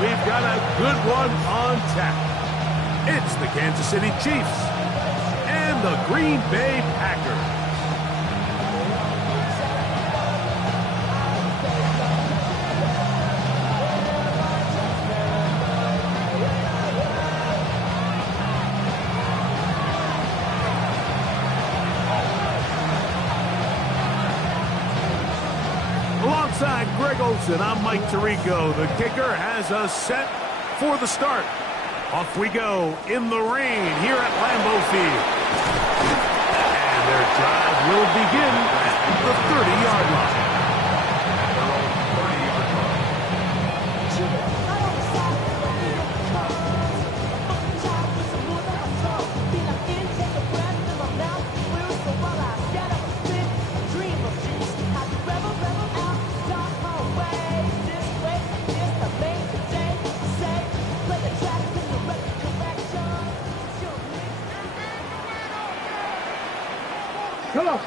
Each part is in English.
we've got a good one on tap. It's the Kansas City Chiefs and the Green Bay Packers. Alongside Greg Olsen, I'm Mike Tirico. The kicker has us set for the start. Off we go in the rain here at Lambeau Field. And their drive will begin at the 30-yard line.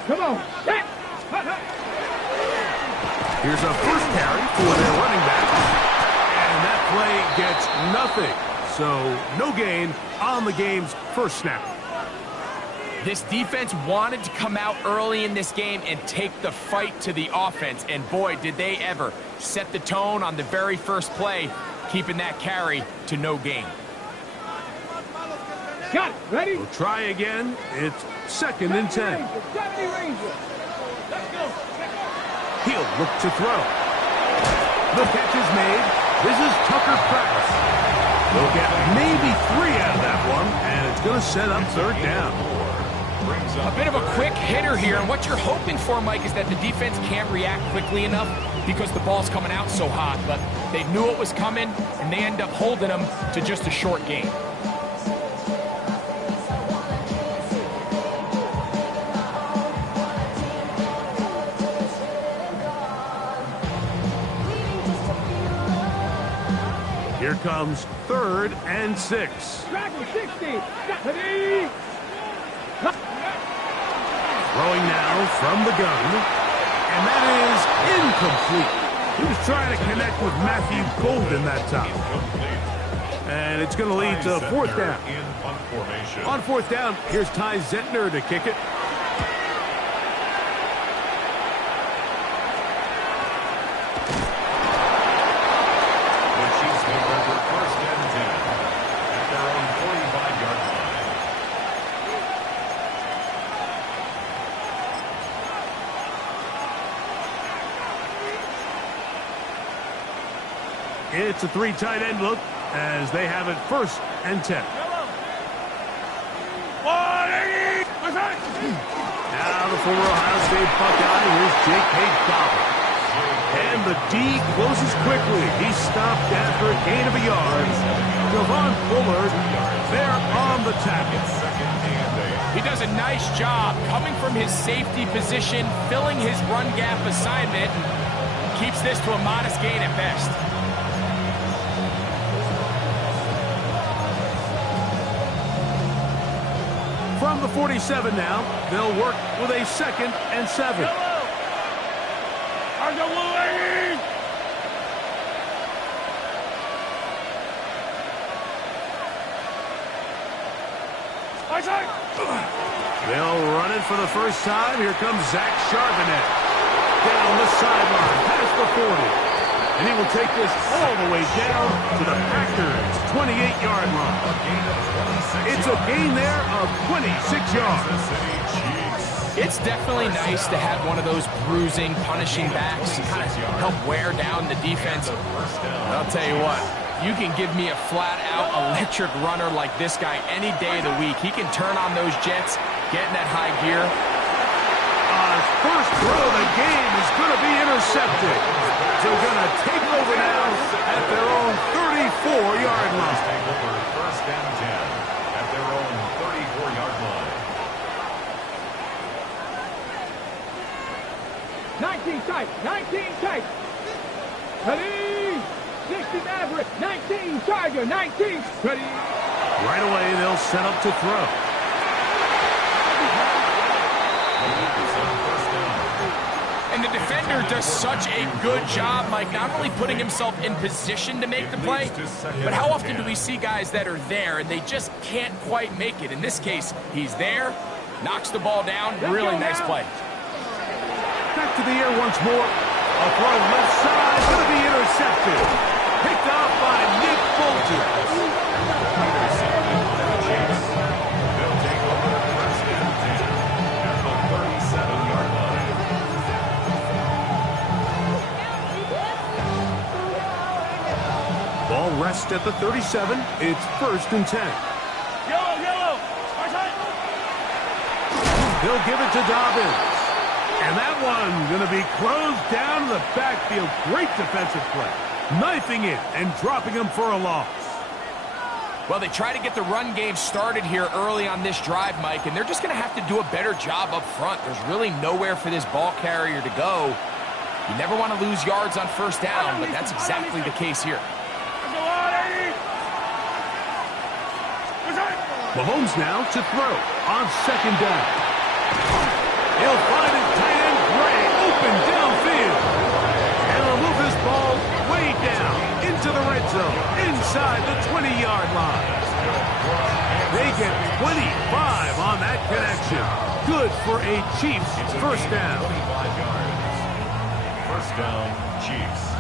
Come on. Here's a first carry for their running back. And that play gets nothing. So no gain on the game's first snap. This defense wanted to come out early in this game and take the fight to the offense. And boy, did they ever set the tone on the very first play, keeping that carry to no gain. Got it. Ready? We'll try again. It's 2nd and 10. He'll look to throw. The catch is made. This is Tucker Press. They'll get maybe 3 out of that one, and it's going to set up 3rd down. A bit of a quick hitter here, and what you're hoping for, Mike, is that the defense can't react quickly enough because the ball's coming out so hot, but they knew it was coming, and they end up holding them to just a short gain. Here comes 3rd and 6. Dragon 60. Throwing now from the gun, and that is incomplete. He was trying to connect with Matthew Golden that time. And it's going to lead to 4th down. On 4th down, here's Ty Zentner to kick it. It's a 3 tight end look as they have it 1st and 10. Now the former Ohio State Buckeye, here's J.K. Dobbins. And the D closes quickly. He stopped after a gain of a yard. Javon Bullard there on the tackle. He does a nice job coming from his safety position, filling his run gap assignment, and keeps this to a modest gain at best. From the 47 now, they'll work with a 2nd and 7. They'll run it for the first time. Here comes Zach Charbonnet. Down the sideline, past the 40. And he will take this all the way down to the Packers' 28-yard line. It's a gain there of 26 yards. It's definitely nice to have one of those bruising, punishing backs to kind of help wear down the defense. I'll tell you what, you can give me a flat-out electric runner like this guy any day of the week. He can turn on those jets, get in that high gear. First throw of the game is going to be intercepted. They're going to take over now at their own 34-yard line. First and 10 at their own 34-yard line. 19 tight. Ready. 60 Maverick. 19 Tiger. 19. Ready. Right away, they'll set up to throw. And the defender Packner does such a good job, Mike, not only putting himself in position to make the play, but how often do we see guys that are there and they just can't quite make it? In this case, he's there, knocks the ball down, really nice play. Back to the air once more. A throw left side, going to be intercepted. Picked off by Nick Bolton. They'll take over first and 10 at the 37-yard line. Ball rests at the 37. It's first and 10. Yellow. They'll give it to Dobbins. And that one going to be closed down to the backfield. Great defensive play. Knifing it and dropping him for a loss. Well, they try to get the run game started here early on this drive, Mike, and they're just going to have to do a better job up front. There's really nowhere for this ball carrier to go. You never want to lose yards on first down, but that's exactly the case here. Mahomes now to throw on second down. He'll find his tight end Gray open downfield. And he'll move this ball way down into the red zone, inside the 20-yard line. They get 25 on that connection. Good for a Chiefs first down. 25 yards. First down, Chiefs.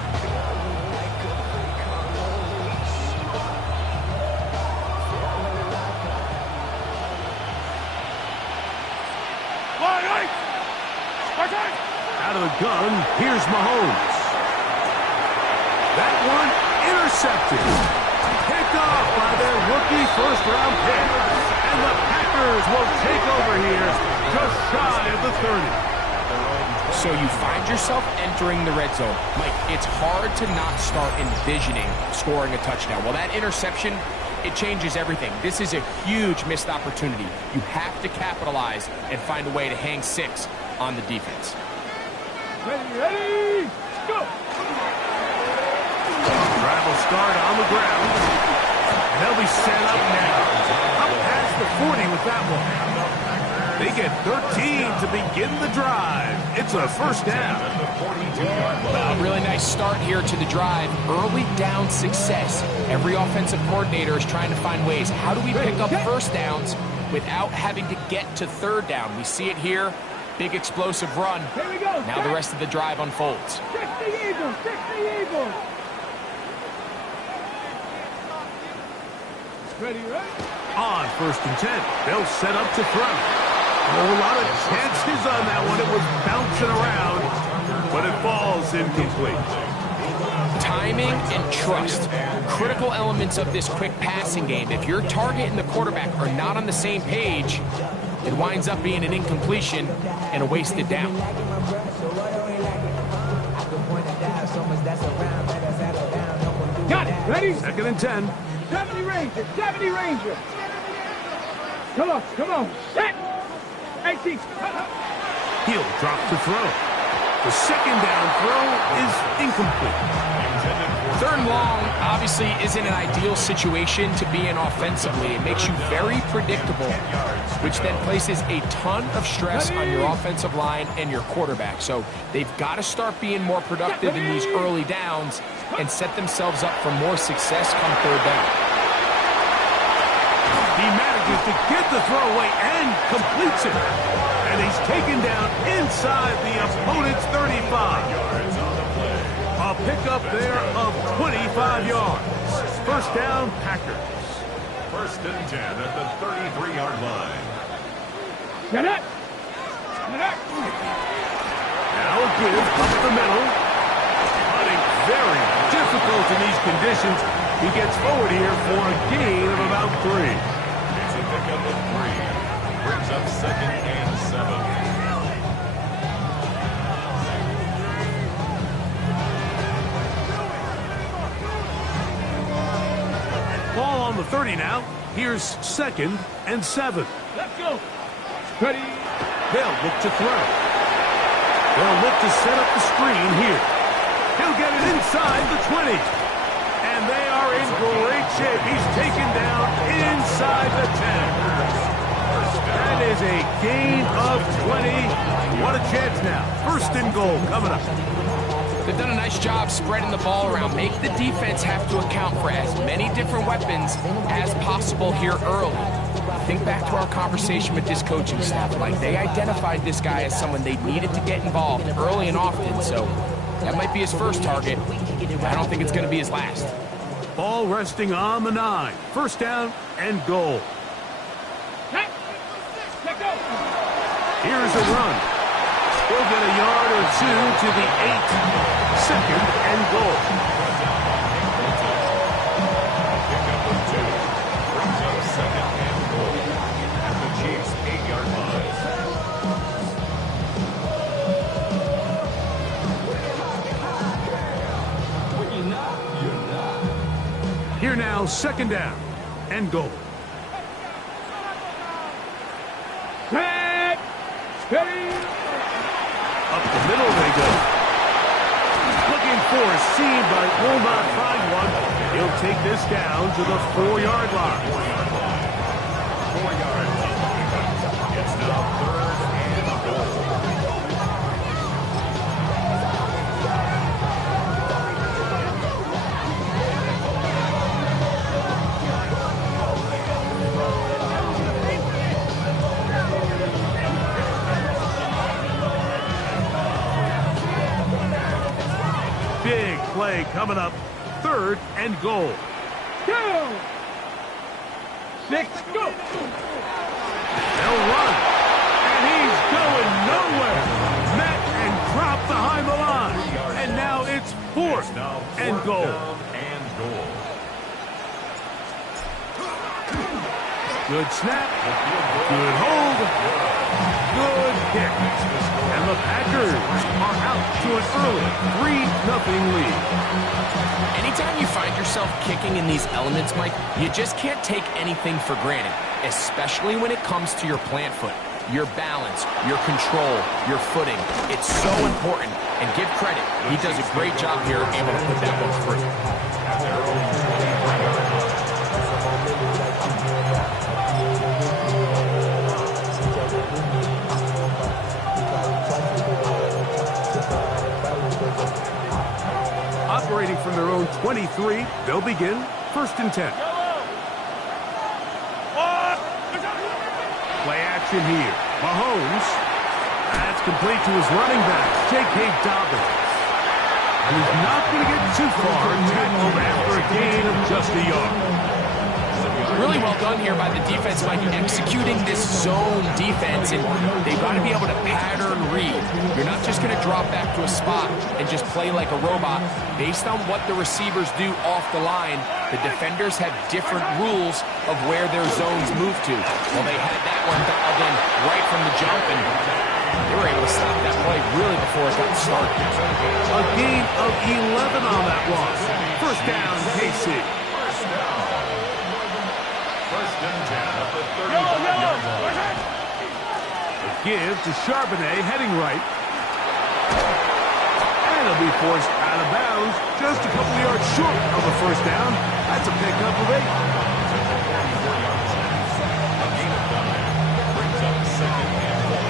Out of the gun, here's Mahomes. That one intercepted. Picked off by their rookie first-round pick. And the Packers will take over here just shy of the 30. So you find yourself entering the red zone. Mike, it's hard to not start envisioning scoring a touchdown. Well, that interception, it changes everything. This is a huge missed opportunity. You have to capitalize and find a way to hang 6 on the defense. Ready, go! Drive will start on the ground. And they'll be set up now. Up past the 40 with that one. They get 13 to begin the drive. It's a first down. A really nice start here to the drive. Early down success. Every offensive coordinator is trying to find ways. How do we pick up first downs without having to get to third down? We see it here. Big explosive run. Here we go. Now the rest of the drive unfolds. Check the Eagles. Ready? On first and 10, they'll set up to throw. A lot of chances on that one. It was bouncing around, but it falls incomplete. Timing and trust, critical elements of this quick passing game. If your target and the quarterback are not on the same page, it winds up being an incompletion and a wasted down. Got it. Ready? Second and 10. 70 Ranger. Come on. Set. 18. He'll drop to throw. The second down throw is incomplete. Third and long obviously isn't an ideal situation to be in offensively. It makes you very predictable, which then places a ton of stress on your offensive line and your quarterback. So they've got to start being more productive in these early downs and set themselves up for more success come third down. He manages to get the throw away and completes it. And he's taken down inside the opponent's 35. A pickup there of 25 yards. First down, Packers. First and 10 at the 33-yard line. Get it. Now a give up the middle. Running very difficult in these conditions. He gets forward here for a gain of about 3. It's a pickup of 3. Brings up second and 7. Ball on the 30 now. Here's second and 7. Let's go. Ready? They'll look to throw. They'll look to set up the screen here. He'll get it inside the 20. And they are in great shape. He's taken down inside the 10. That is a gain of 20. What a chance now. First and goal coming up. They've done a nice job spreading the ball around. Make the defense have to account for as many different weapons as possible here early. Think back to our conversation with this coaching staff. Like, they identified this guy as someone they needed to get involved early and often, so that might be his first target. I don't think it's going to be his last. Ball resting on the 9. First down and goal. Here's a run. He'll get a yard or two to the 8. Second and goal. Pickup of 2. Brings up second and goal at the Chiefs' 8-yard line. Here now, second down and goal. Up the middle they go. Looking for a seam, but will not find one. He'll take this down to the 4-yard line. 4 yards. It's now third and goal. Big play coming up. Third and goal. 2, 6, go. They'll run. And he's going nowhere. Met and dropped behind the line. And now it's fourth and goal. Good snap. Good hold. Good kick. And the Packers are out to an early 3-0 lead. Anytime you find yourself kicking in these elements, Mike, you just can't take anything for granted, especially when it comes to your plant foot, your balance, your control, your footing. It's so important, and give credit. He does a great job here able to put that one through. Operating from their own 23, they'll begin first and 10. Play action here. Mahomes. That's complete to his running back, J.K. Dobbins. And he's not going to get too far, tackled after a gain of just a yard. Really well done here by the defense, Mike, executing this zone defense, and they've got to be able to pattern read. You're not just going to drop back to a spot and just play like a robot. Based on what the receivers do off the line, the defenders have different rules of where their zones move to. Well, they had that one dialed in right from the jump, and they were able to stop that play really before it got started. A gain of 11 on that one. First down, KC. First and 10 at the 35-yard line. A give to Charbonnet, heading right. And he'll be forced out of bounds, just a couple of yards short of the first down. That's a pickup of 8. A gain of 9 brings up second and goal.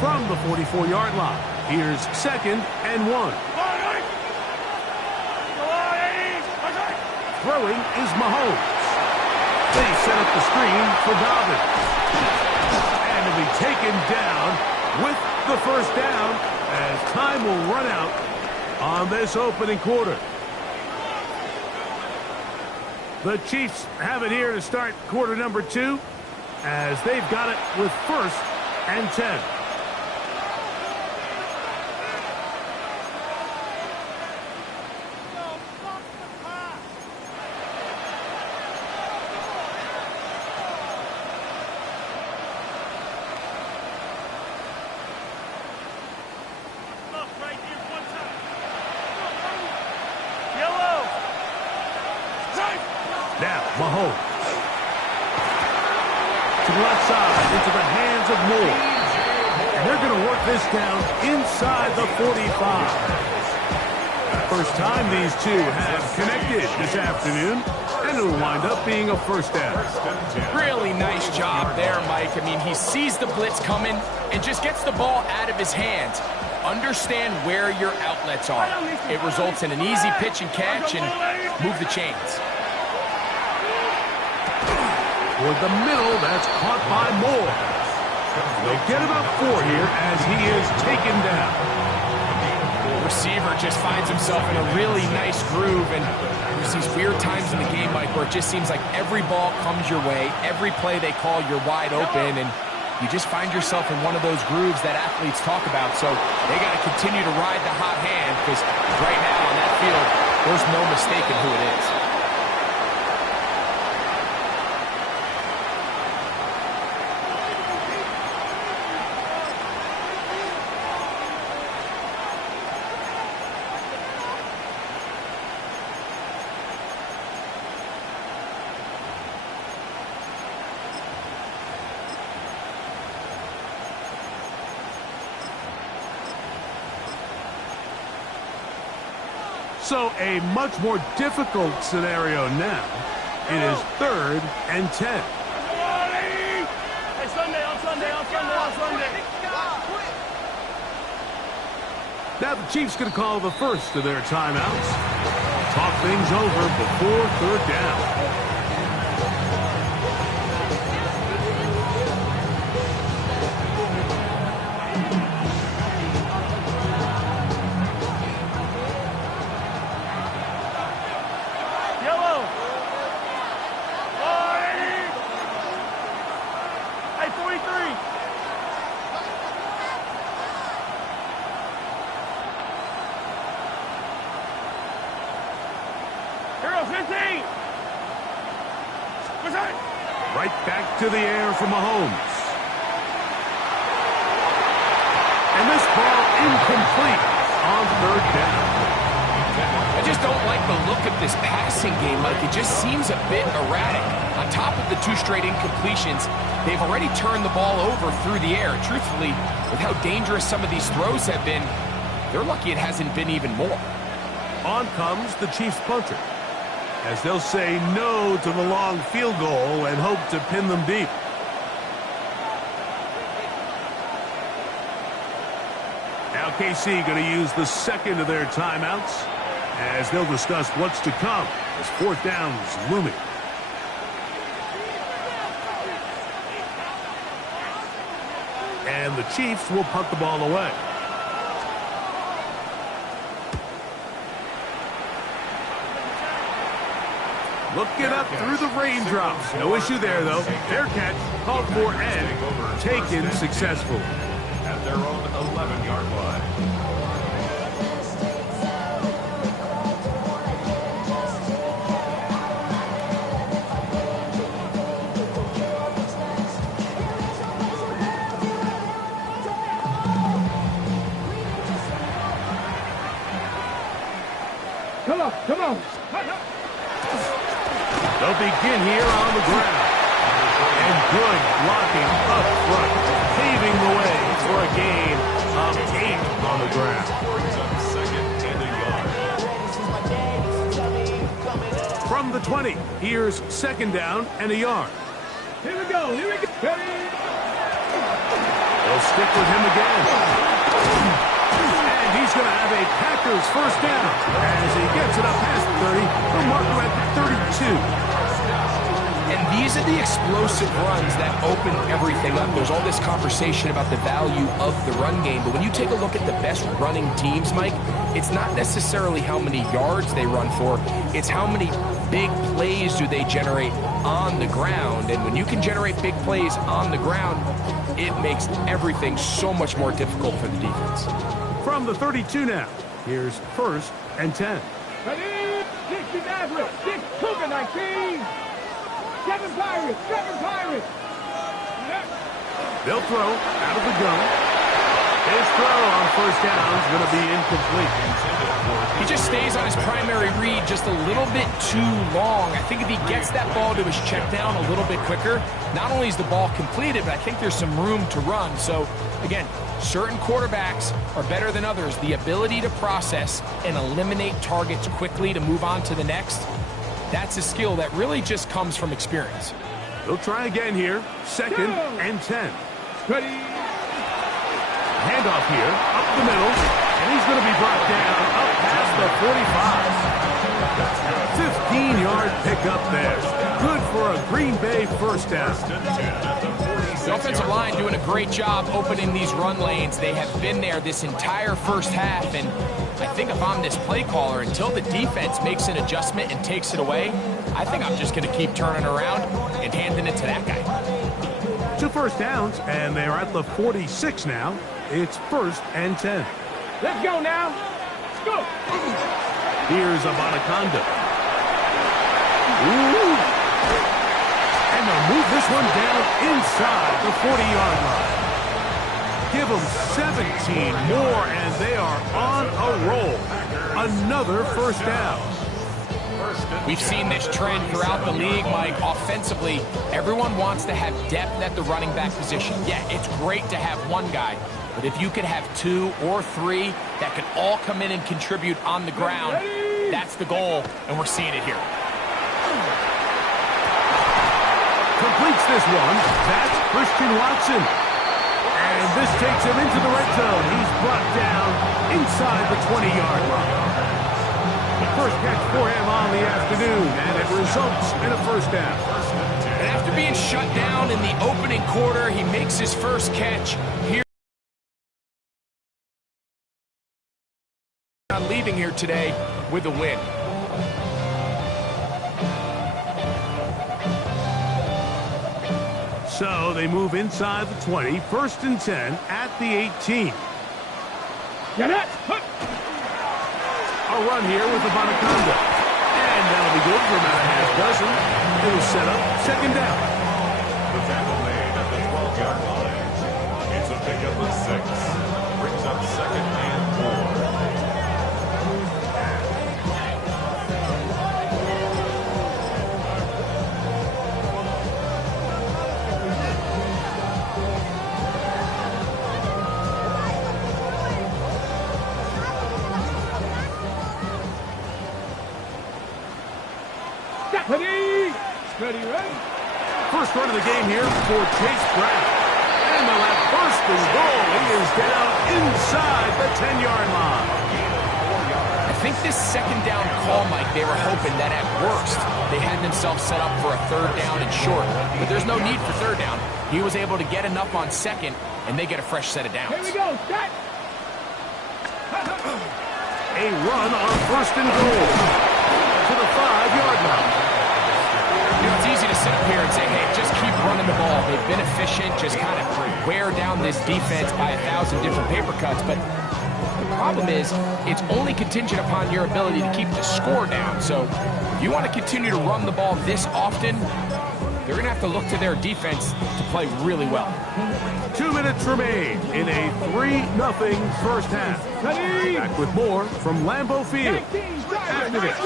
From the 44-yard line, here's second and 1. Throwing is Mahomes. They set up the screen for Dobbins. And to be taken down with the first down as time will run out on this opening quarter. The Chiefs have it here to start quarter number 2 as they've got it with first and 10. Now, Mahomes. To the left side, into the hands of Moore. They're going to work this down inside the 45. First time these two have connected this afternoon, and it'll wind up being a first down. Really nice job there, Mike. I mean, he sees the blitz coming and just gets the ball out of his hands. Understand where your outlets are. It results in an easy pitch and catch and move the chains. Toward the middle, that's caught by Moore. They'll get about 4 here as he is taken down. The receiver just finds himself in a really nice groove, and there's these weird times in the game, Mike, where it just seems like every ball comes your way, every play they call, you're wide open, and you just find yourself in one of those grooves that athletes talk about. So they got to continue to ride the hot hand, because right now on that field, there's no mistaking who it is. So a much more difficult scenario now. It is 3rd and 10. Now the Chiefs going to call the first of their timeouts. Talk things over before 3rd down. Right back to the air from Mahomes. And this ball incomplete on 3rd down. I just don't like the look of this passing game, Mike. It just seems a bit erratic. On top of the 2 straight incompletions, they've already turned the ball over through the air. Truthfully, with how dangerous some of these throws have been, they're lucky it hasn't been even more. On comes the Chiefs punter, as they'll say no to the long field goal and hope to pin them deep. Now KC going to use the second of their timeouts as they'll discuss what's to come as 4th down is looming. And the Chiefs will punt the ball away. Looking up through the raindrops. No issue there, though. Fair catch, called for and taken successfully. At their own 11-yard line. Come on. They'll begin here on the ground. And good blocking up front, paving the way for a gain of 8 on the ground. From the 20, here's 2nd down and a yard. Here we go. They'll stick with him again. And he's going to have a Packers first down. As he gets it up past the 30, they'll mark him at the 32. And these are the explosive runs that open everything up. There's all this conversation about the value of the run game, but when you take a look at the best running teams, Mike, it's not necessarily how many yards they run for, it's how many big plays do they generate on the ground. And when you can generate big plays on the ground, it makes everything so much more difficult for the defense. From the 32 now, here's 1st and 10. 60 Maverick, 6 Cougar 19. 7 Pirates. They'll throw out of the gun. His throw on 1st down is going to be incomplete. He just stays on his primary read just a little bit too long. I think if he gets that ball to his check down a little bit quicker, not only is the ball completed, but I think there's some room to run. So, again, Certain quarterbacks are better than others. The ability to process and eliminate targets quickly to move on to the next, that's a skill that really just comes from experience. He'll try again here. 2nd and 10. Ready. Handoff here, up the middle, and he's going to be brought down up past the 45. 15-yard pickup there. Good for a Green Bay first down. The offensive line doing a great job opening these run lanes. They have been there this entire first half, and I think if I'm this play caller, until the defense makes an adjustment and takes it away, I think I'm just going to keep turning around and handing it to that guy. 2 first downs, and they're at the 46 now. It's 1st and 10. Let's go now. Let's go. Here's Abanaconda. Ooh. And they'll move this one down inside the 40-yard line. Give them 17 more, and they are on a roll. Another first down. We've seen this trend throughout the league, Mike. Offensively, everyone wants to have depth at the running back position. Yeah, it's great to have one guy, but if you could have 2 or 3 that could all come in and contribute on the ground, that's the goal, and we're seeing it here. Completes this one. That's Christian Watson. And this takes him into the red zone. He's brought down inside the 20-yard line. First catch for him on the afternoon, and it results in a first down. And after being shut down in the opening quarter, he makes his first catch here. Leaving here today with a win. So they move inside the 20, 1st and 10 at the 18. Get it. A run here with the Abanaconda. And that'll be good for about a half dozen. It'll set up 2nd down. The tackle made at the 12-yard line. It's a pickup of 6. Brings up 2nd and 4. Ready. Ready, ready. First run of the game here for Chase Brown. And they'll have 1st and goal. He is down inside the 10-yard line. I think this 2nd down call, Mike, they were hoping that at worst they had themselves set up for a 3rd down and short. But there's no need for 3rd down. He was able to get enough on 2nd, and they get a fresh set of downs. Here we go. Set. A run on 1st and goal to the 5-yard line. You know, it's easy to sit up here and say, hey, just keep running the ball. They've been efficient, just kind of wear down this defense by 1,000 different paper cuts. But the problem is, it's only contingent upon your ability to keep the score down. So if you want to continue to run the ball this often, they're going to have to look to their defense to play really well. 2 minutes remain in a 3-0 first half. Ready. Back with more from Lambeau Field 19 after this.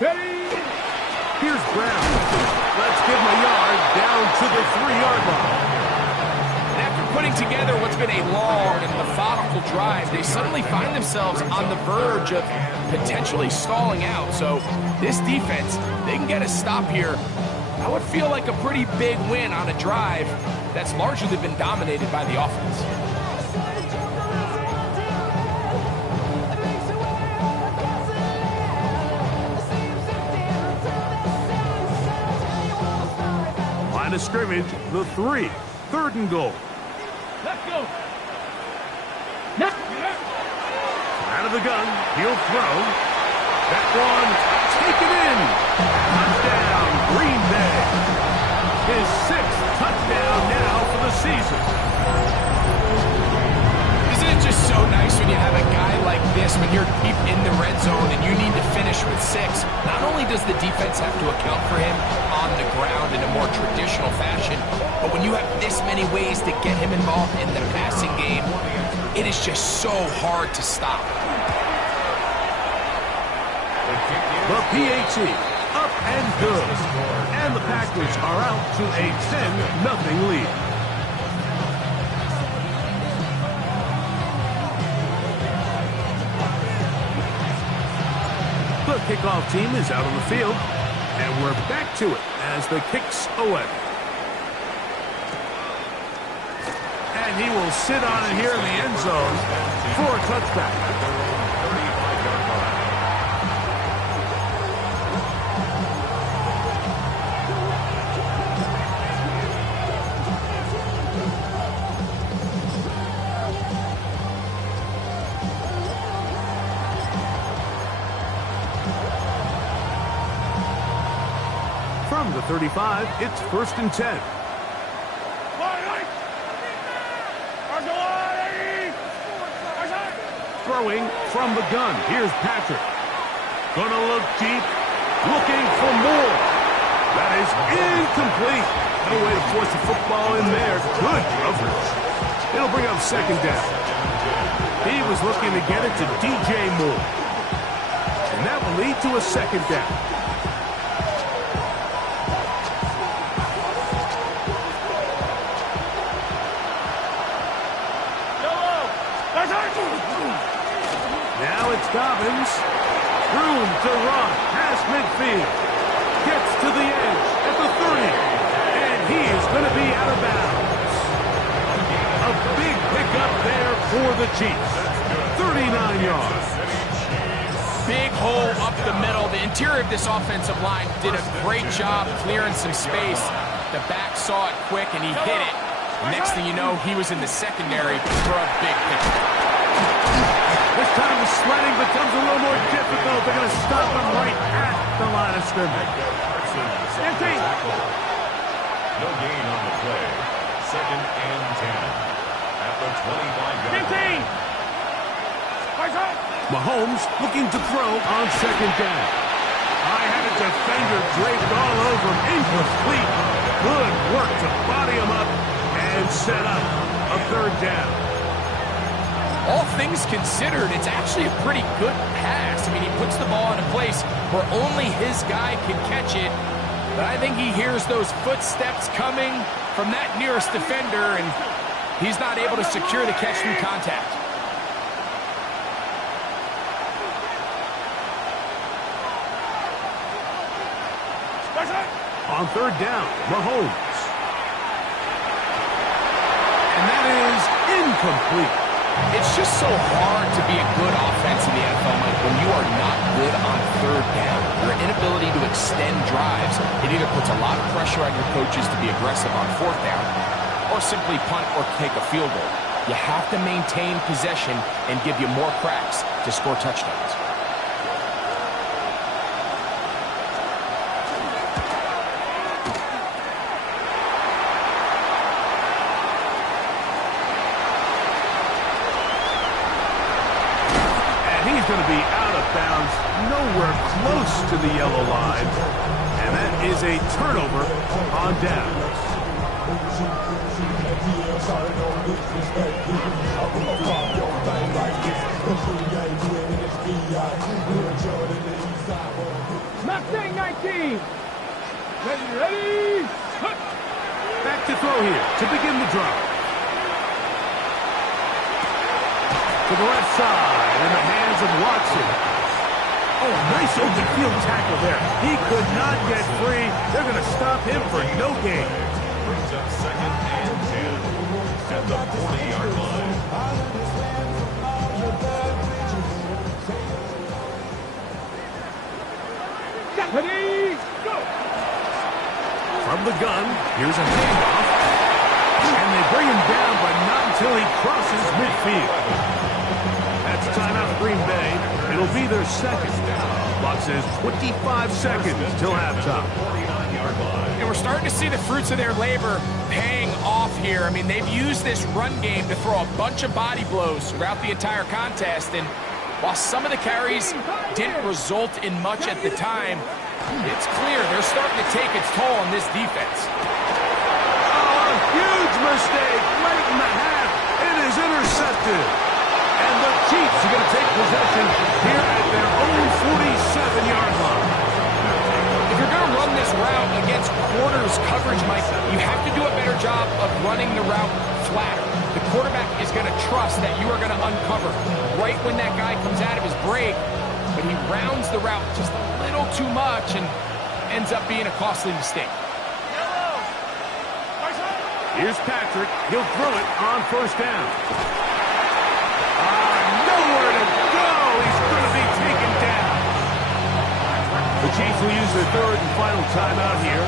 Ready. Here's Brown. Let's give him a yard down to the 3-yard line. And after putting together what's been a long and methodical drive, they suddenly find themselves on the verge of potentially stalling out. So this defense, they can get a stop here. That would feel like a pretty big win on a drive that's largely been dominated by the offense. Line of scrimmage, the 3. 3rd and goal. Let's go. Out of the gun, he'll throw. That one taken in. Touchdown, Green Bay. His 6th touchdown now for the season. Isn't it just so nice when you have a guy like this, when you're deep in the red zone and you need to finish with 6? Not only does the defense have to account for him on the ground in a more traditional fashion, but when you have this many ways to get him involved in the passing game, it is just so hard to stop. The PAT, up and good. And the Packers are out to a 10-0 lead. kickoff team is out on the field, and we're back to it as the kick's away. And he will sit on it here in the end zone for a touchback. From the 35, it's 1st and 10. Throwing from the gun. Here's Patrick. Gonna look deep. Looking for more. That is incomplete. No way to force the football in there. Good coverage. It'll bring up 2nd down. He was looking to get it to DJ Moore. And that will lead to a 2nd down. Now it's Dobbins. Room to run past midfield. Gets to the edge at the 30. And he is going to be out of bounds. A big pickup there for the Chiefs. 39 yards. Big hole up the middle. The interior of this offensive line did a great job clearing some space. The back saw it quick, and he hit it. Next thing you know, he was in the secondary for a big pickup. This time the sledding becomes a little more difficult. They're going to stop him right at the line of scrimmage. Empty. No gain on the play. 2nd and 10. At the 25-yard line. Mahomes looking to throw on 2nd down. I had a defender draped all over him. Incomplete. Good work to body him up and set up a 3rd down. All things considered, it's actually a pretty good pass. I mean, he puts the ball in a place where only his guy can catch it. But I think he hears those footsteps coming from that nearest defender, and he's not able to secure the catch through contact. On 3rd down, Mahomes. And that is incomplete. It's just so hard to be a good offense in the NFL, Mike, when you are not good on 3rd down. Your inability to extend drives, it either puts a lot of pressure on your coaches to be aggressive on 4th down or simply punt or take a field goal. You have to maintain possession and give you more cracks to score touchdowns. Going to be out of bounds, nowhere close to the yellow line, and that is a turnover on downs. Mustang 19. Ready. Back to throw here to begin the drive. To the left side, in the hands of Watson. Oh, nice open field tackle there. He could not get free. They're going to stop him for no gain. Brings up 2nd and 10. At the 40-yard line. Ready. Go. From the gun, here's a handoff. And they bring him down, but not until he crosses midfield. That's timeout Green Bay. It'll be their 2nd. Clock says 25 seconds till halftime. And we're starting to see the fruits of their labor paying off here. I mean, they've used this run game to throw a bunch of body blows throughout the entire contest. And while some of the carries didn't result in much at the time, it's clear they're starting to take its toll on this defense. Oh, a huge mistake late in the half. It is intercepted. And the Chiefs are going to take possession here at their own 47-yard line. If you're going to run this route against quarters coverage, Mike, you have to do a better job of running the route flatter. The quarterback is going to trust that you are going to uncover right when that guy comes out of his break. but he rounds the route just a little too much and ends up being a costly mistake. Here's Patrick. He'll throw it on first down. Nowhere to go. He's going to be taken down. The Chiefs will use their third and final timeout here,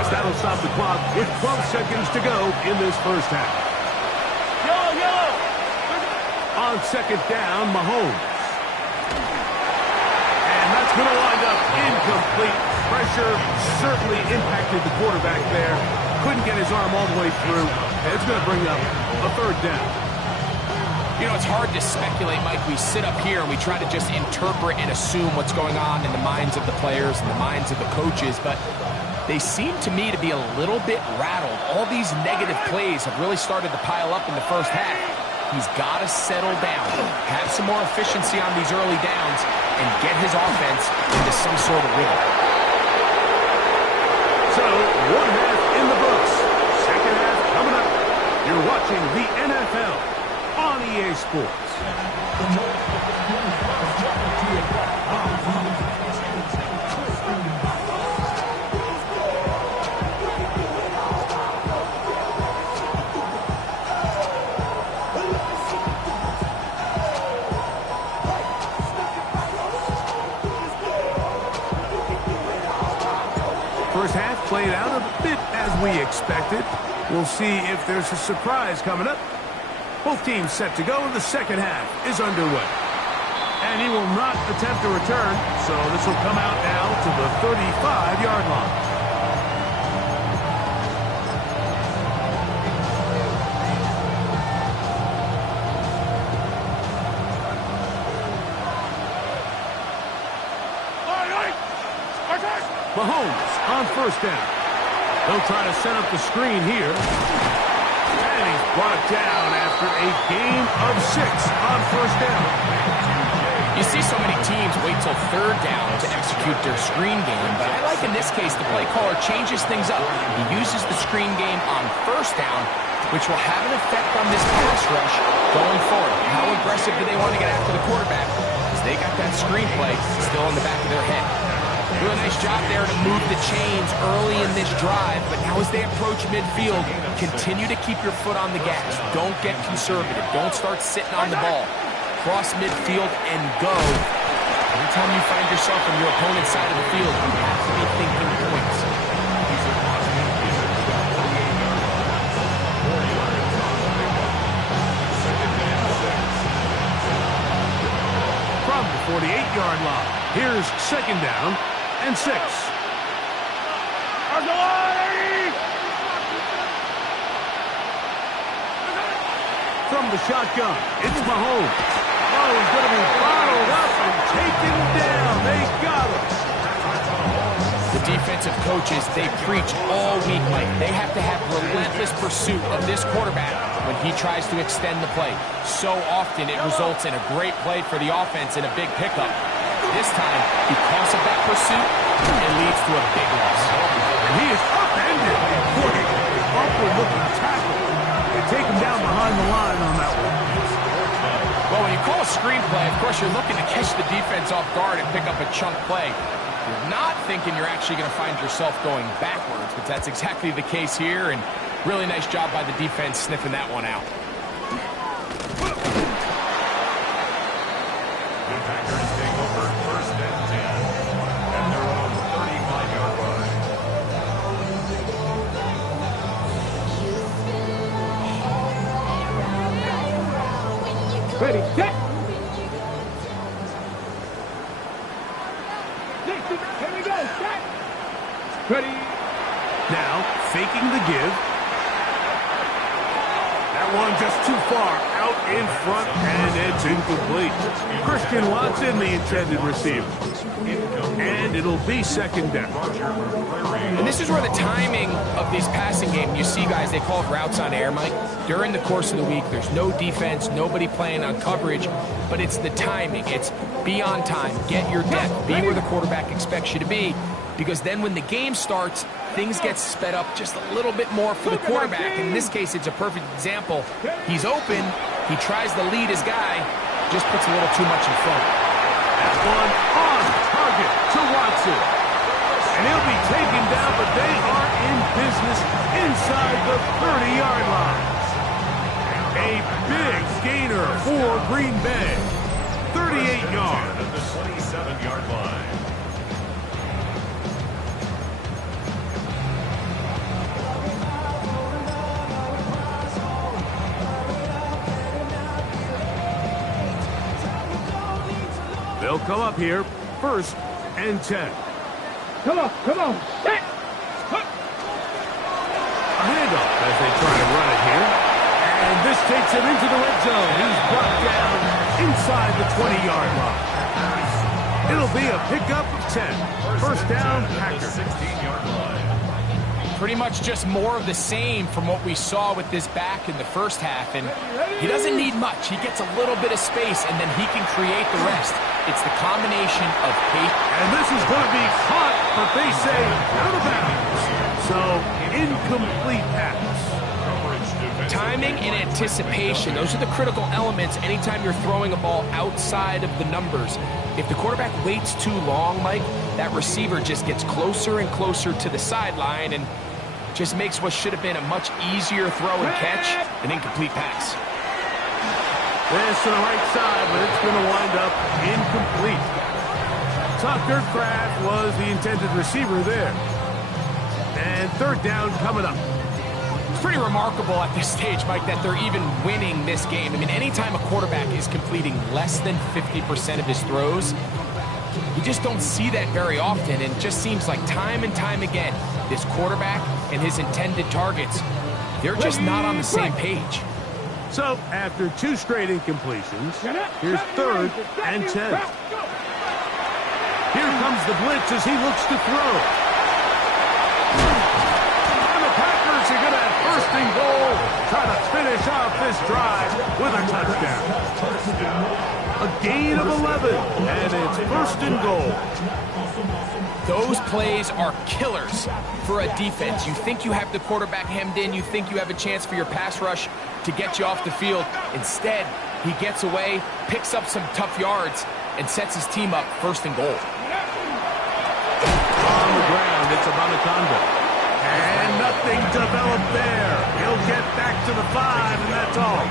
as that'll stop the clock with 12 seconds to go in this first half. On second down, Mahomes. And that's going to wind up incomplete. Pressure certainly impacted the quarterback there. Couldn't get his arm all the way through. And it's going to bring up a third down. You know, it's hard to speculate, Mike. We sit up here and we try to just interpret and assume what's going on in the minds of the players and the minds of the coaches, but they seem to me to be a little bit rattled. All these negative plays have really started to pile up in the first half. He's got to settle down, have some more efficiency on these early downs, and get his offense into some sort of rhythm. So, one half in the books. Second half coming up. You're watching the NFL on EA Sports. First half played out a bit as we expected. We'll see if there's a surprise coming up. Both teams set to go. The second half is underway. And he will not attempt a return, so this will come out now to the 35-yard line. Mahomes on first down. They'll try to set up the screen here. And he's brought down after a gain of 6 on first down. You see so many teams wait till third down to execute their screen game, but I like in this case the play caller changes things up. He uses the screen game on first down, which will have an effect on this pass rush going forward. How aggressive do they want to get after the quarterback? Because they got that screen play still in the back of their head. Do a nice job there to move the chains early in this drive, but now as they approach midfield, continue to keep your foot on the gas. Don't get conservative. Don't start sitting on the ball. Cross midfield and go. Every time you find yourself on your opponent's side of the field, you have to be thinking points. From the 48-yard line, here's second down and 6. From the shotgun, it's Mahomes. Oh, he's going to be bottled up and taken down. They got him. The defensive coaches, they preach all week, Mike. They have to have relentless pursuit of this quarterback when he tries to extend the play. So often it results in a great play for the offense and a big pickup. This time, because of that pursuit, it leads to a big loss. And he is upended. Upward-looking tackle. They take him down behind the line on that one. Well, when you call a screen play, of course, you're looking to catch the defense off guard and pick up a chunk play. You're not thinking you're actually going to find yourself going backwards, but that's exactly the case here, and really nice job by the defense sniffing that one out. The Packers take over first and 10 at their own 35-yard line. Ready, set. 60, here we go, set. Ready. Now, faking the give. That one just too far out in front, and it's incomplete. Christian Watson, the intended receiver. And it'll be second down. And this is where the timing of this passing game, you see guys, they call it routes on air, Mike. During the course of the week, there's no defense, nobody playing on coverage, but it's the timing. It's be on time, get your depth, be where the quarterback expects you to be, because then when the game starts, things get sped up just a little bit more for the quarterback. In this case, it's a perfect example. He's open, he tries to lead his guy, just puts a little too much in front. one on target to Watson. And he'll be taken down, but they are in business inside the 30-yard line. A big gainer for Green Bay. 38 yards. At the 27-yard line. They'll come up here, 1st and 10. Come on, set. A handoff as they try to run it here. And this takes him into the red zone. He's brought down inside the 20-yard line. It'll be a pickup of 10. First down, Packers. 16-yard line. Pretty much just more of the same from what we saw with this back in the first half. And he doesn't need much. He gets a little bit of space, and then he can create the rest. It's the combination of Kate. And this is going to be caught, but they say out of bounds. So, incomplete pass. Timing and anticipation, those are the critical elements anytime you're throwing a ball outside of the numbers. If the quarterback waits too long, Mike, that receiver just gets closer and closer to the sideline and just makes what should have been a much easier throw and catch an incomplete pass. This to the right side, but it's going to wind up incomplete. Tucker Kraft was the intended receiver there. And 3rd down coming up. It's pretty remarkable at this stage, Mike, that they're even winning this game. I mean, anytime a quarterback is completing less than 50% of his throws, you just don't see that very often. And it just seems like time and time again, this quarterback and his intended targets, they're just not on the same page. So, after 2 straight incompletions, here's 3rd and 10. Here comes the blitz as he looks to throw. And the Packers are going to have 1st and goal, try to finish off this drive with a touchdown. A gain of 11, and it's 1st and goal. Those plays are killers for a defense. You think you have the quarterback hemmed in. You think you have a chance for your pass rush to get you off the field. Instead, he gets away, picks up some tough yards, and sets his team up 1st and goal. On the ground, it's Abanikanda. And nothing developed there. He'll get back to the 5, and that's all.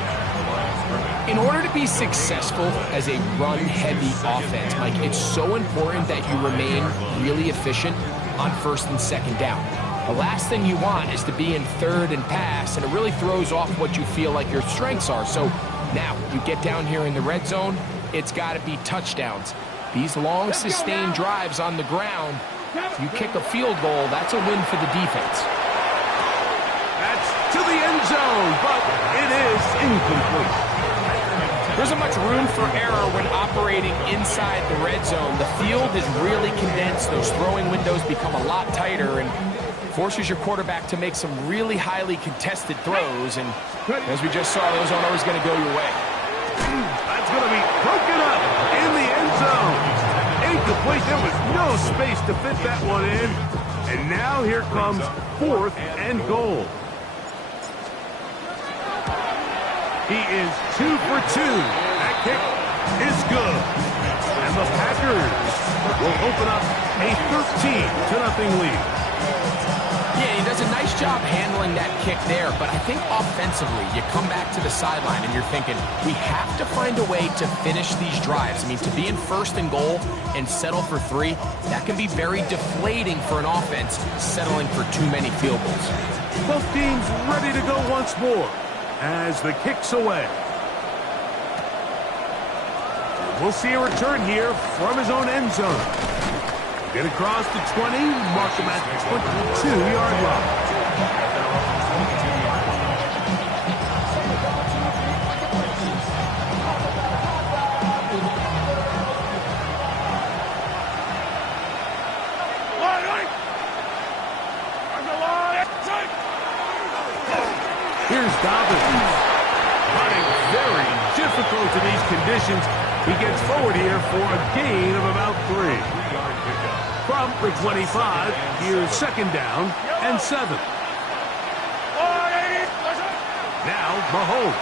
In order to be successful as a run-heavy offense, Mike, it's so important that you remain really efficient on 1st and 2nd down. The last thing you want is to be in 3rd and pass, and it really throws off what you feel like your strengths are. So now you get down here in the red zone, it's got to be touchdowns. These long, sustained drives on the ground, if you kick a field goal, that's a win for the defense. That's to the end zone, but it is incomplete. There isn't much room for error when operating inside the red zone. The field is really condensed. Those throwing windows become a lot tighter and forces your quarterback to make some really highly contested throws. And as we just saw, those aren't always going to go your way. That's going to be broken up in the end zone. Incomplete. There was no space to fit that one in. And now here comes 4th and goal. He is 2 for 2. That kick is good. And the Packers will open up a 13-0 lead. Yeah, he does a nice job handling that kick there, but I think offensively, you come back to the sideline and you're thinking, we have to find a way to finish these drives. I mean, to be in 1st and goal and settle for 3, that can be very deflating for an offense settling for too many field goals. Both teams ready to go once more as the kick's away. We'll see a return here from his own end zone. Get across the 20, mark him at the 22-yard line. Here's Dobbins. Running very difficult in these conditions. He gets forward here for a gain of about 3. From the 25, here's 2nd down and 7. Now Mahomes.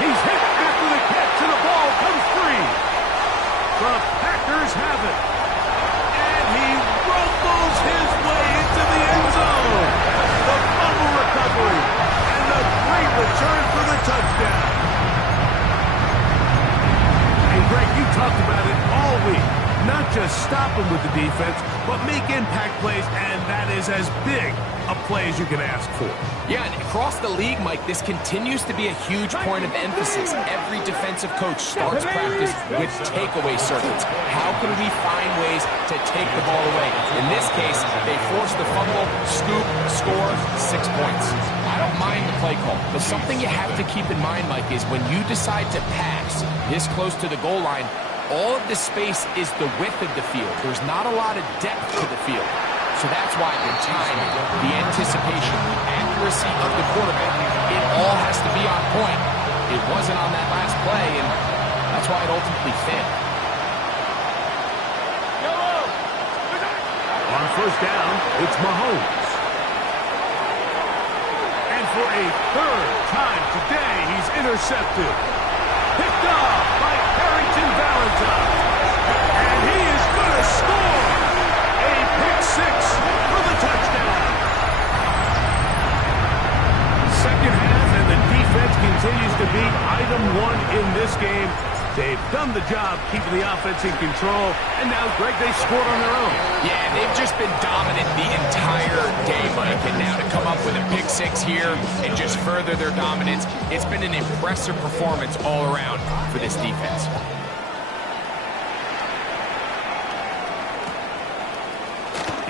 He's hit after the catch and the ball comes free. The Packers have it. And he rumbles his way into the end zone. The fumble recovery. And a great return for the touchdown. And Greg, you talked about it all week. Not just stop him with the defense, but make impact plays, and that is as big a play as you can ask for. Yeah, and across the league, Mike, this continues to be a huge point of emphasis. Every defensive coach starts practice with takeaway circuits. How can we find ways to take the ball away? In this case, they forced the fumble, scoop, score, 6 points. I don't mind the play call, but something you have to keep in mind, Mike, is when you decide to pass this close to the goal line, all of the space is the width of the field. There's not a lot of depth to the field. So that's why the timing, the anticipation, the accuracy of the quarterback, it all has to be on point. It wasn't on that last play, and that's why it ultimately failed. On first down, it's Mahomes. And for a third time today, he's intercepted. Picked off by Harrington Valentine. And he is going to score. A pick six for the touchdown. Second half, and the defense continues to be item one in this game. They've done the job keeping the offense in control, and now, Greg, they scored on their own. Yeah, they've just been dominant the entire day, Mike, and now to come up with a pick six here and just further their dominance, it's been an impressive performance all around for this defense.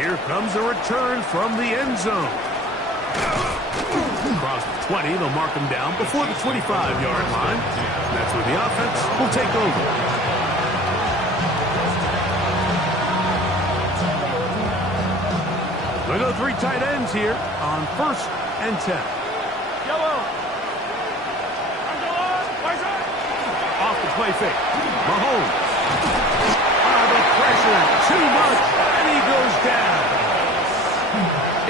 Here comes a return from the end zone. Across the 20, they'll mark him down before the 25-yard line. That's where the offense will take over. We'll go 3 tight ends here on 1st and 10. Off the play fake. Mahomes. The pressure, too much, and he goes down.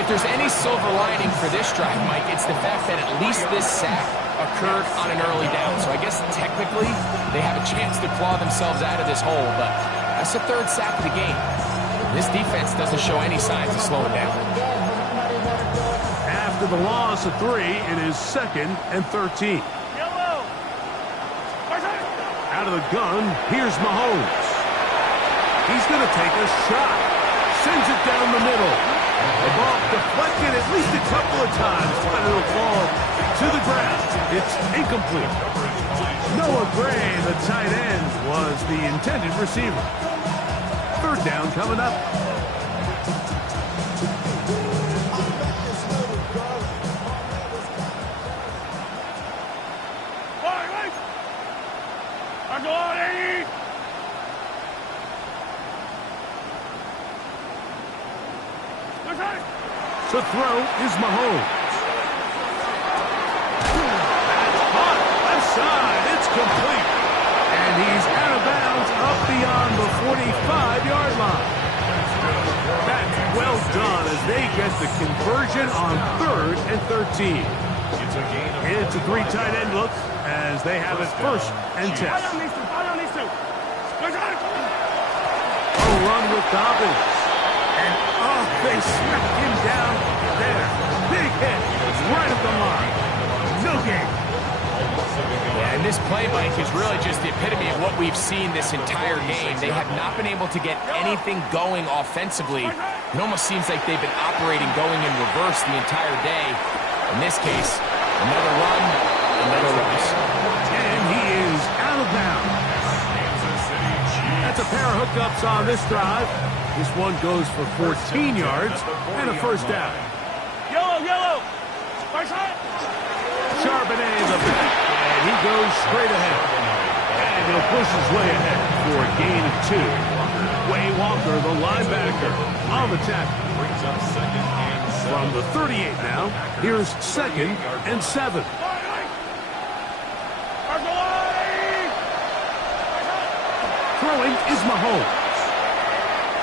If there's any silver lining for this drive, Mike, it's the fact that at least this sack occurred on an early down. So I guess technically they have a chance to claw themselves out of this hole, but that's the 3rd sack of the game. This defense doesn't show any signs of slowing down. After the loss of 3, it is 2nd and 13. Out of the gun, here's Mahomes. He's going to take a shot. Sends it down the middle. The ball deflected at least a couple of times, but it'll fall to the ground. It's incomplete. Noah Gray, the tight end, was the intended receiver. 3rd down coming up. To throw is Mahomes. That's caught. Left side. It's complete. And he's out of bounds up beyond the 45-yard line. That's well done as they get the conversion on 3rd and 13. It's a 3 tight end look as they have it 1st and 10. A run with Dobbins. And, they smacked him down there. Big hit. Right at the line. No game. Yeah, and this play, Mike, is really just the epitome of what we've seen this entire game. They have not been able to get anything going offensively. It almost seems like they've been operating going in reverse the entire day. In this case, another run, another loss. And he is out of bounds. That's a pair of hookups on this drive. This one goes for 14 yards and a 1st down. Yellow. Charbonnet the back, and he goes straight ahead. And he'll push his way ahead for a gain of 2. Way Walker, the linebacker, on the tackle. From the 38 now, here's 2nd and 7. Throwing is Mahomes.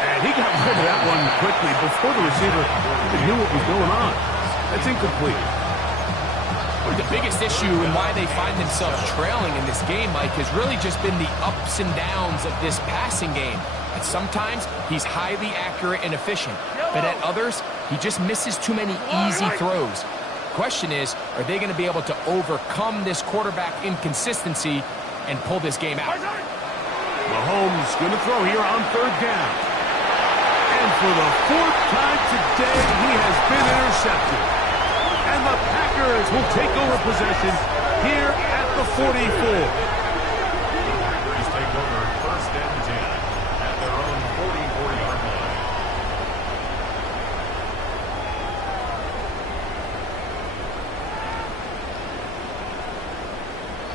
And he got rid of that one quickly before the receiver even knew what was going on. That's incomplete. A think the biggest issue and why they find themselves trailing in this game, Mike, has really just been the ups and downs of this passing game. And sometimes he's highly accurate and efficient, but at others, he just misses too many easy throws. Question is, are they going to be able to overcome this quarterback inconsistency and pull this game out? Mahomes going to throw here on third down. And for the fourth time today, he has been intercepted. And the Packers will take over possession here at the 44. Packers take over first and 10 at their own 44-yard line.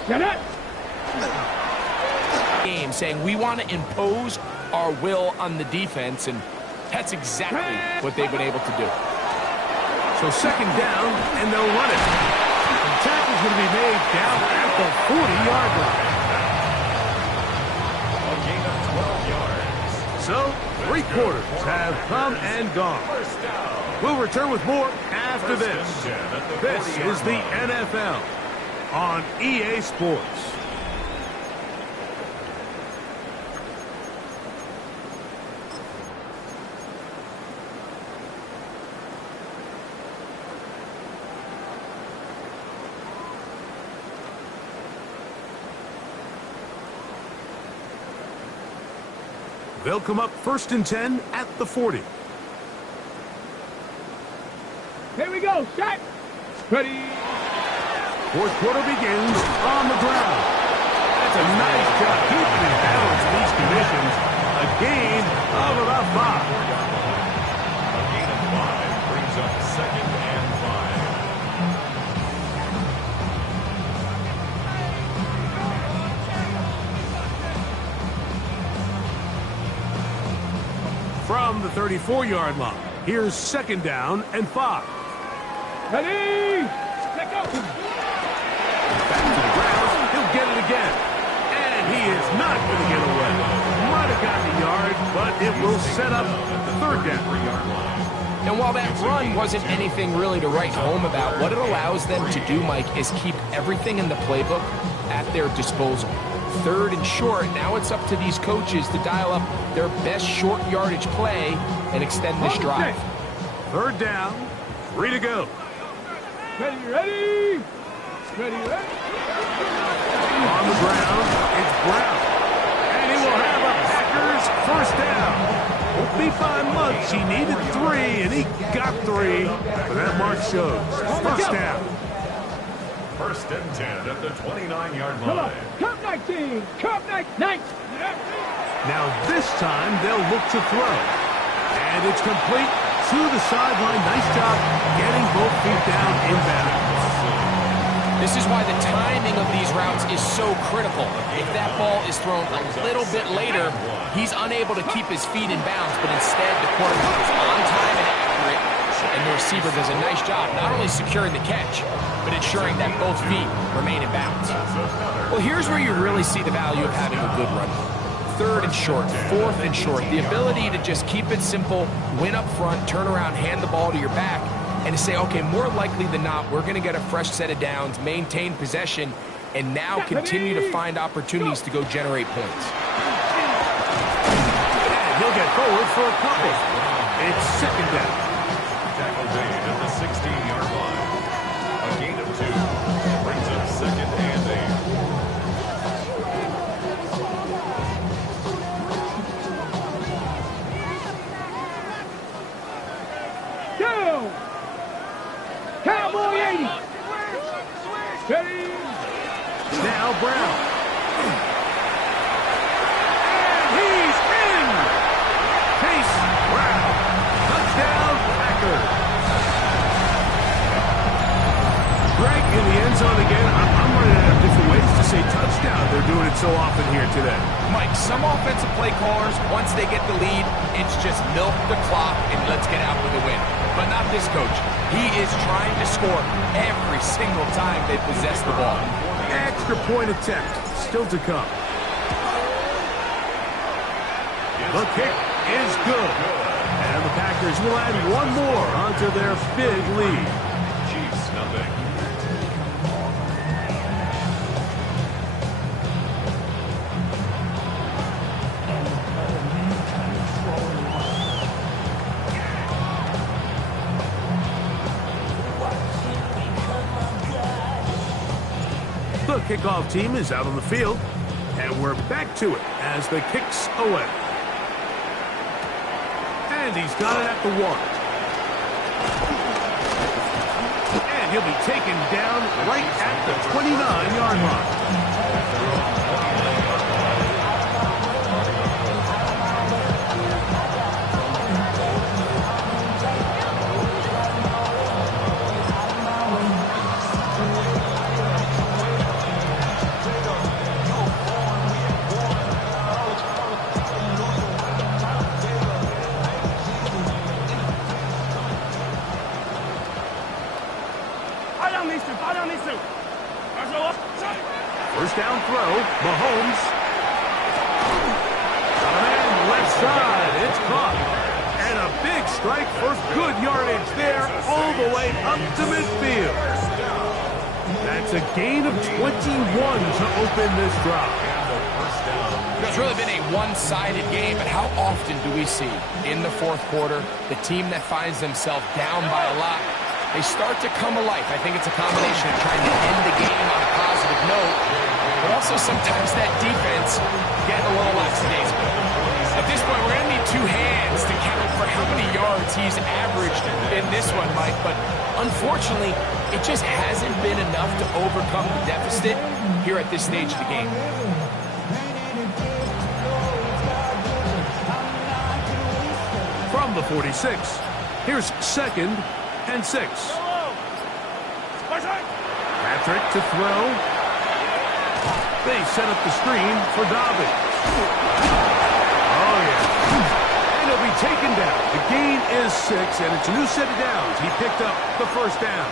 Get it! Game saying we want to impose our will on the defense, and that's exactly what they've been able to do. So second down, and they'll run it. The tackle's going to be made down at the 40-yard line. A gain of 12 yards. So, 3 quarters have come and gone. First down. We'll return with more after First this. and 10 at the This 40-yard is the line. NFL on EA Sports. They'll come up first and 10 at the 40. Here we go. Set. Ready. Fourth quarter begins on the ground. That's a nice job keeping it balanced in these conditions. A gain of about 5. A gain of 5 brings up second and 5. From the 34-yard line, here's second down and 5. Ready. Let go. Back to the ground, he'll get it again. And he is not going to get away. Might have gotten a yard, but it will set up third down. 3-yard line. And while that run wasn't anything really to write home about, what it allows them to do, Mike, is keep everything in the playbook at their disposal. Third and short, now it's up to these coaches to dial up their best short yardage play and extend this drive. Third down, 3 to go. Ready, ready. Ready, ready. On the ground, it's Brown. And he will have a Packers first down. Won't be by much. He needed 3, and he got 3. But that mark shows. First down. First and 10 at the 29-yard Come on. line. Cup 19. Cup 19. Now this time they'll look to throw. And it's complete to the sideline. Nice job getting both feet down inbound. This is why the timing of these routes is so critical. If that ball is thrown a little bit later, he's unable to keep his feet in bounds, but instead the quarterback is on time and accurate, and the receiver does a nice job not only securing the catch, but ensuring that both feet remain in bounds. Well, here's where you really see the value of having a good run. Third and short, fourth and short, the ability to just keep it simple, win up front, turn around, hand the ball to your back, and to say, okay, more likely than not, we're going to get a fresh set of downs, maintain possession, and now continue to find opportunities to go generate points. And he'll get forward for a couple. It's second down. Tackle made at the 16-yard line. A gain of 2 brings up second and 8. Down. Cowboy 80. Ready. Now Brown. And he's in. Chase Brown. Touchdown, Packers. Greg in the end zone again. I'm running out of different ways to say touchdown. They're doing it so often here today. Mike, some offensive play callers, once they get the lead, it's just milk the clock and let's get out with a win. But not this coach. He is trying to score every single time they possess the ball. Extra point attempt still to come. The kick is good. And the Packers will add one more onto their big lead. Chiefs, nothing. kickoff team is out on the field, and we're back to it as the kick's away. And he's got it at the 1. And he'll be taken down right at the 29-yard line. First down throw, Mahomes. And left side, it's caught. And a big strike for good yardage there all the way up to midfield. That's a gain of 21 to open this drive. It's really been a one-sided game, but how often do we see in the fourth quarter the team that finds themselves down by a lot, they start to come alive. I think it's a combination of trying to end the game on a positive note, but also sometimes that defense getting a little lackadaisical. At this point, we're going to need 2 hands to count for how many yards he's averaged in this one, Mike, but unfortunately, it just hasn't been enough to overcome the deficit here at this stage of the game. From the 46, here's 2nd and 6. Patrick to throw. They set up the screen for Dobbins. Oh, yeah. And he'll be taken down. The gain is 6, and it's a new set of downs. He picked up the first down.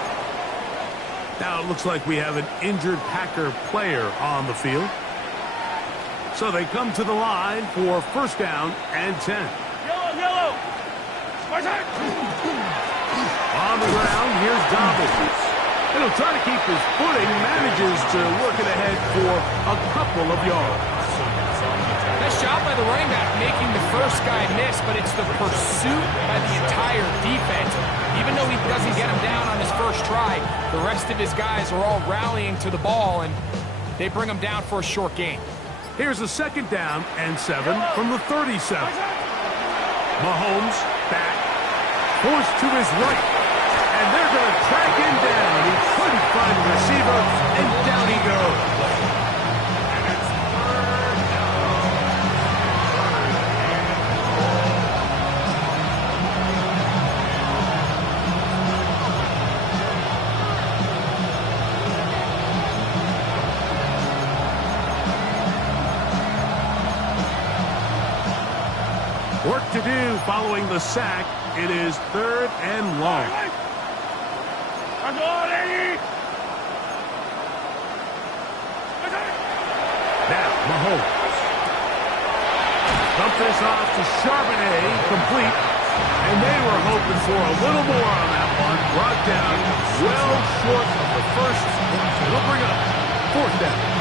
Now it looks like we have an injured Packer player on the field. So they come to the line for first down and 10. Yellow. On the ground, here's Dobbins. And he'll try to keep his footing, manages to work it ahead for a couple of yards. Nice job by the running back making the first guy miss, but it's the pursuit by the entire defense. Even though he doesn't get him down on his first try, the rest of his guys are all rallying to the ball, and they bring him down for a short gain. Here's a second down and 7 from the 37. Mahomes back, forced to his right, and they're going to track him down. He couldn't find the receiver, and down he goes. Work to do following the sack. It is 3rd and long. Now, Mahomes. Dump this off to Charbonnet, complete. And they were hoping for a little more on that one. Brought down well short of the first. They'll bring up 4th down.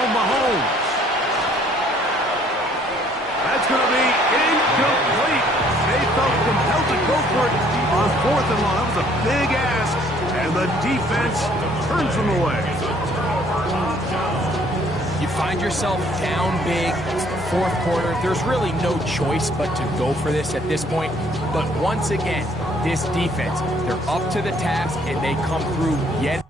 Mahomes. That's going to be incomplete. They felt compelled to go for it on 4th and long. That was a big ask, and the defense turns them away. You find yourself down big. It's the fourth quarter. There's really no choice but to go for this at this point. But once again, this defense, they're up to the task, and they come through yet.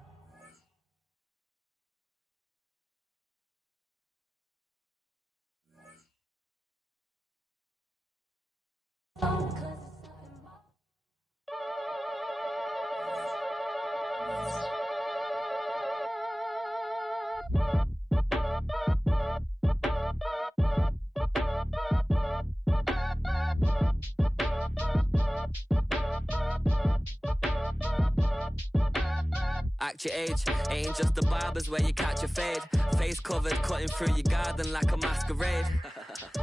Act your age, ain't just the barbers where you catch a fade. Face covered, cutting through your garden like a masquerade.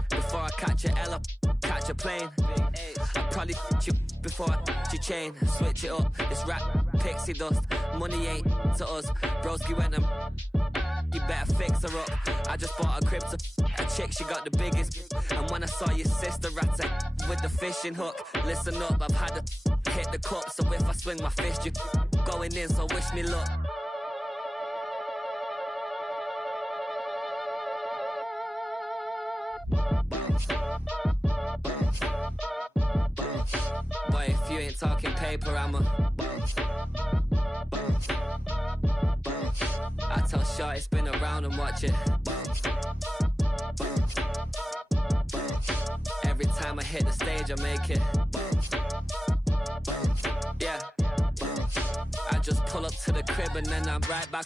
Before I catch a L up, catch a plane. I probably f*** you before I f*** your chain. Switch it up, it's rap, pixie dust. Money ain't to us, broski went and better fix her up. I just bought a crib to a chick, she got the biggest. And when I saw your sister at it with the fishing hook, listen up, I've had to hit the cup. So if I swing my fist, you going in, so wish me luck. Boy, if you ain't talking paper, I'm a I tell Shorty spin around and watch it. Every time I hit the stage, I make it. Yeah, I just pull up to the crib and then I'm right back